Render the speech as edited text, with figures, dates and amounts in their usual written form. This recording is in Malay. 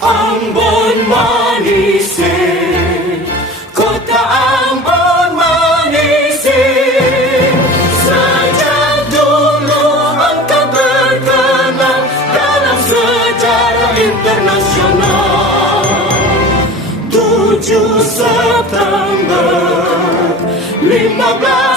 Ambon Manise, kota Ambon Manise. Sejak dulu engkau terkenal dalam sejarah internasional. 7 September 15